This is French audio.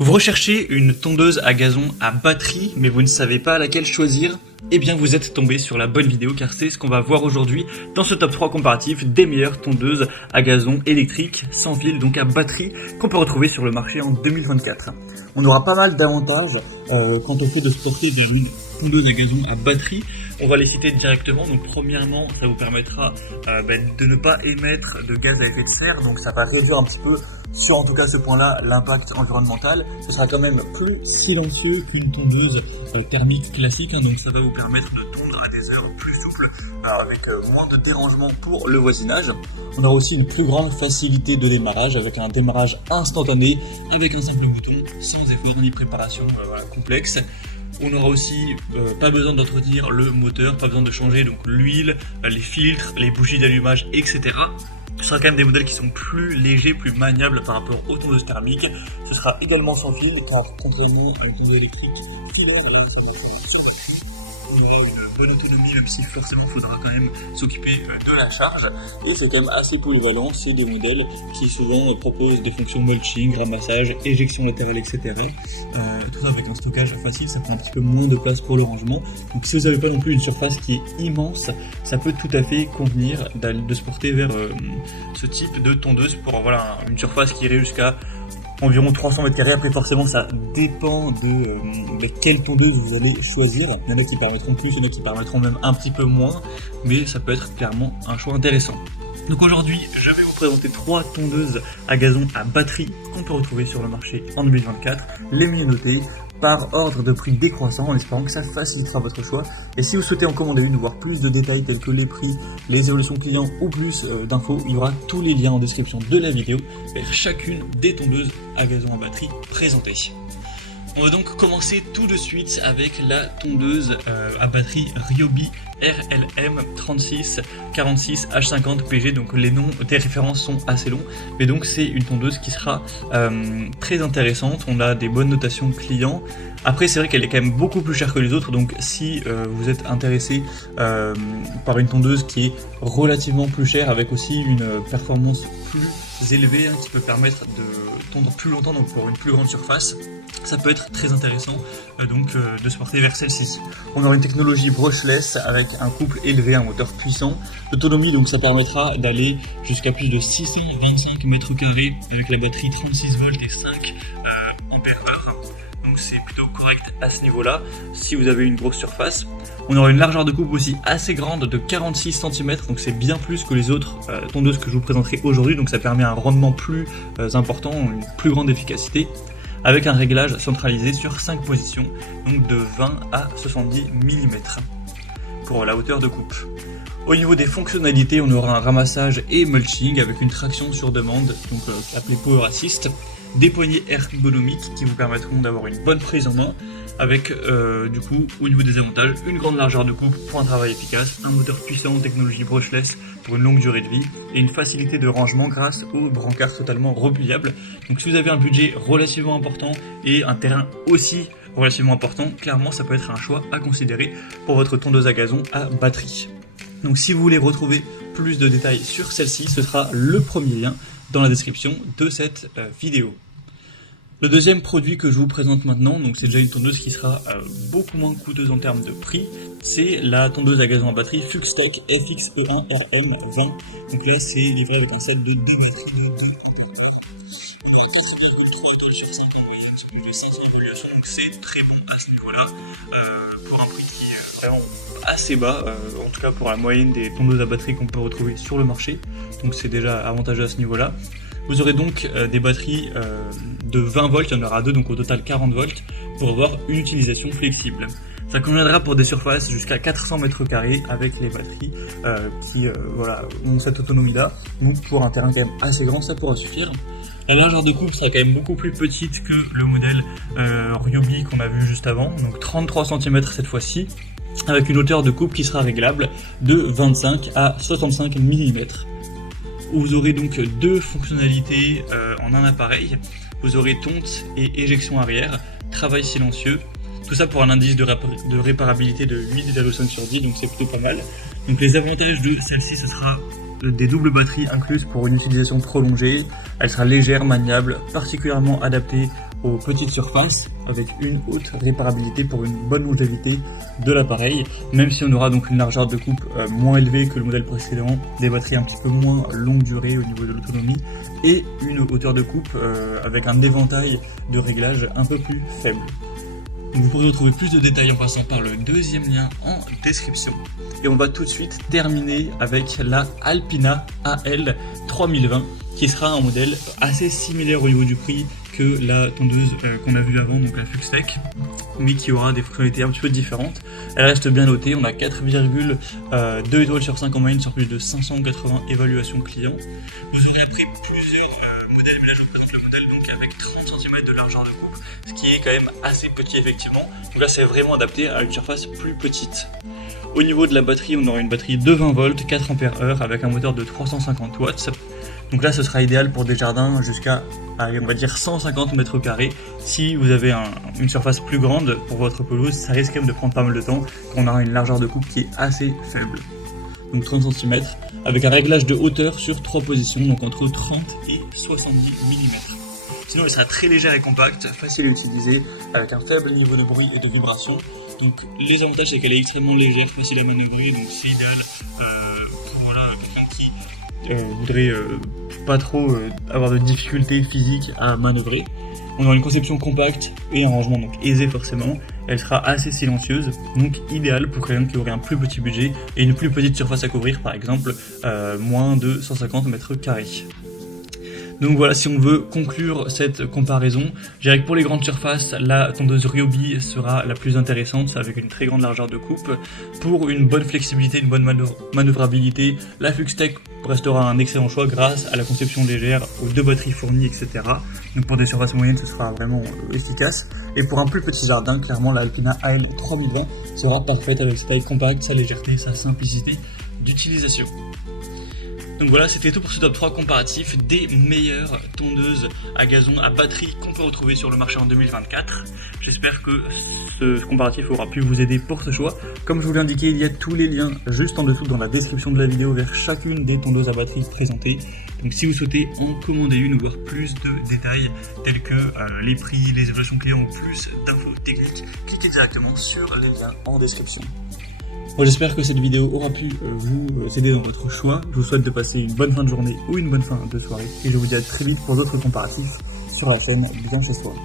Vous recherchez une tondeuse à gazon à batterie, mais vous ne savez pas laquelle choisir? Eh bien vous êtes tombé sur la bonne vidéo car c'est ce qu'on va voir aujourd'hui dans ce top 3 comparatif des meilleures tondeuses à gazon électriques sans fil, donc à batterie, qu'on peut retrouver sur le marché en 2024. On aura pas mal d'avantages quand on fait de se porter vers une tondeuse à gazon à batterie. On va les citer directement. Donc premièrement, ça vous permettra de ne pas émettre de gaz à effet de serre, donc ça va réduire un petit peu sur en tout cas ce point-là l'impact environnemental. Ce sera quand même plus silencieux qu'une tondeuse thermique classique, donc ça va vous permettre de tondre à des heures plus souples avec moins de dérangement pour le voisinage. On aura aussi une plus grande facilité de démarrage avec un démarrage instantané avec un simple bouton sans effort ni préparation complexe. On aura aussi pas besoin d'entretenir le moteur, pas besoin de changer donc l'huile, les filtres, les bougies d'allumage, etc. Ce sera quand même des modèles qui sont plus légers, plus maniables par rapport aux tondeuses thermiques. Ce sera également sans fil, car contrairement à une tondeuse électrique filaire, là ça marchera sur batterie. On aura une bonne autonomie, même si forcément il faudra quand même s'occuper de la charge. Et c'est quand même assez polyvalent, c'est des modèles qui souvent proposent des fonctions mulching, ramassage, éjection latérale, etc. Tout ça avec un stockage facile, ça prend un petit peu moins de place pour le rangement. Donc si vous n'avez pas non plus une surface qui est immense, ça peut tout à fait convenir de se porter vers ce type de tondeuse pour une surface qui irait jusqu'à environ 300 mètres carrés. Après forcément ça dépend de quelle tondeuse vous allez choisir. Il y en a qui permettront plus, il y en a qui permettront même un petit peu moins, mais ça peut être clairement un choix intéressant. Donc aujourd'hui, je vais vous présenter 3 tondeuses à gazon à batterie qu'on peut retrouver sur le marché en 2024, les mieux notées, par ordre de prix décroissant, en espérant que ça facilitera votre choix. Et si vous souhaitez en commander une, voir plus de détails tels que les prix, les évolutions clients ou plus d'infos, il y aura tous les liens en description de la vidéo vers chacune des tondeuses à gazon à batterie présentées. On va donc commencer tout de suite avec la tondeuse à batterie Ryobi RLM 36 46 H50 PG. Donc les noms des références sont assez longs, mais donc c'est une tondeuse qui sera très intéressante. On a des bonnes notations clients. Après c'est vrai qu'elle est quand même beaucoup plus chère que les autres, donc si vous êtes intéressé par une tondeuse qui est relativement plus chère avec aussi une performance plus élevée qui peut permettre de tondre plus longtemps, donc pour une plus grande surface, ça peut être très intéressant de se porter vers celle-ci. On aura une technologie brushless avec un couple élevé, un moteur puissant. L'autonomie, donc ça permettra d'aller jusqu'à plus de 625 mètres carrés avec la batterie 36 volts et 5 ampères heure. Donc c'est plutôt correct à ce niveau-là si vous avez une grosse surface. On aura une largeur de coupe aussi assez grande de 46 cm, donc c'est bien plus que les autres tondeuses que je vous présenterai aujourd'hui, donc ça permet un rendement plus important, une plus grande efficacité, avec un réglage centralisé sur 5 positions, donc de 20 à 70 mm pour la hauteur de coupe. Au niveau des fonctionnalités, on aura un ramassage et mulching avec une traction sur demande, donc appelée Power Assist, des poignées ergonomiques qui vous permettront d'avoir une bonne prise en main, avec au niveau des avantages, une grande largeur de coupe pour un travail efficace, un moteur puissant, technologie brushless pour une longue durée de vie, et une facilité de rangement grâce aux brancards totalement repliables. Donc si vous avez un budget relativement important et un terrain aussi relativement important, clairement ça peut être un choix à considérer pour votre tondeuse à gazon à batterie. Donc si vous voulez retrouver plus de détails sur celle-ci, ce sera le premier lien dans la description de cette vidéo. Le deuxième produit que je vous présente maintenant, donc c'est déjà une tondeuse qui sera beaucoup moins coûteuse en termes de prix, c'est la tondeuse à gazon à batterie Fulltech FX-E1 RM20. Donc là c'est livré avec un set de 2 batteries de 2 sur 5 en 5 évaluations, donc c'est très bon à ce niveau-là, pour un prix qui est vraiment assez bas, en tout cas pour la moyenne des tondeuses à batterie qu'on peut retrouver sur le marché, donc c'est déjà avantageux à ce niveau-là. Vous aurez donc des batteries de 20 volts, il y en aura 2, donc au total 40 volts, pour avoir une utilisation flexible. Ça conviendra pour des surfaces jusqu'à 400 mètres carrés avec les batteries qui ont cette autonomie-là. Donc pour un terrain quand même assez grand, ça pourra suffire. La largeur de coupe sera quand même beaucoup plus petite que le modèle Ryobi qu'on a vu juste avant, donc 33 cm cette fois-ci, avec une hauteur de coupe qui sera réglable de 25 à 65 mm. Vous aurez donc 2 fonctionnalités en un appareil. Vous aurez tonte et éjection arrière, travail silencieux. Tout ça pour un indice de réparabilité de 8,5 sur 10, donc c'est plutôt pas mal. Donc les avantages de celle-ci, ce sera des doubles batteries incluses pour une utilisation prolongée. Elle sera légère, maniable, particulièrement adaptée aux petites surfaces avec une haute réparabilité pour une bonne longévité de l'appareil, même si on aura donc une largeur de coupe moins élevée que le modèle précédent, des batteries un petit peu moins longue durée au niveau de l'autonomie et une hauteur de coupe avec un éventail de réglages un peu plus faible. Donc vous pourrez retrouver plus de détails en passant par le deuxième lien en description. Et on va tout de suite terminer avec la Alpina AL 3020 qui sera un modèle assez similaire au niveau du prix que la tondeuse qu'on a vue avant, donc la Fuxtech, mais qui aura des fonctionnalités un petit peu différentes. Elle reste bien notée, on a 4,2 étoiles sur 5 en moyenne sur plus de 580 évaluations clients. Vous aurez après plusieurs modèles, mais là je vous présente le modèle donc avec 30 cm de largeur de coupe, ce qui est quand même assez petit effectivement. Donc là c'est vraiment adapté à une surface plus petite. Au niveau de la batterie, on aura une batterie de 20 volts, 4 ampères-heure avec un moteur de 350 watts. Donc là, ce sera idéal pour des jardins jusqu'à, on va dire, 150 mètres carrés. Si vous avez une surface plus grande pour votre pelouse, ça risque quand même de prendre pas mal de temps, quand on aura une largeur de coupe qui est assez faible. Donc 30 cm, avec un réglage de hauteur sur 3 positions, donc entre 30 et 70 mm. Sinon, elle sera très légère et compacte, facile à utiliser, avec un faible niveau de bruit et de vibration. Donc les avantages, c'est qu'elle est extrêmement légère, facile à manœuvrer, donc c'est idéal pour quelqu'un qui voudrait pas trop avoir de difficultés physiques à manœuvrer. On aura une conception compacte et un rangement donc aisé forcément. Elle sera assez silencieuse, donc idéale pour quelqu'un qui aurait un plus petit budget et une plus petite surface à couvrir, par exemple moins de 150 mètres carrés. Donc voilà, si on veut conclure cette comparaison, je dirais que pour les grandes surfaces, la tondeuse Ryobi sera la plus intéressante avec une très grande largeur de coupe. Pour une bonne flexibilité, une bonne manœuvrabilité, la Fuxtech restera un excellent choix grâce à la conception légère, aux 2 batteries fournies, etc. Donc pour des surfaces moyennes, ce sera vraiment efficace. Et pour un plus petit jardin, clairement la Alpina AL 3020 sera parfaite avec sa taille compacte, sa légèreté, sa simplicité d'utilisation. Donc voilà, c'était tout pour ce top 3 comparatif des meilleures tondeuses à gazon à batterie qu'on peut retrouver sur le marché en 2024. J'espère que ce comparatif aura pu vous aider pour ce choix. Comme je vous l'ai indiqué, il y a tous les liens juste en dessous dans la description de la vidéo vers chacune des tondeuses à batterie présentées. Donc si vous souhaitez en commander une ou voir plus de détails tels que les prix, les évaluations clients ou plus d'infos techniques, cliquez directement sur les liens en description. Bon, j'espère que cette vidéo aura pu vous aider dans votre choix. Je vous souhaite de passer une bonne fin de journée ou une bonne fin de soirée. Et je vous dis à très vite pour d'autres comparatifs sur la chaîne Bien Chez Soi.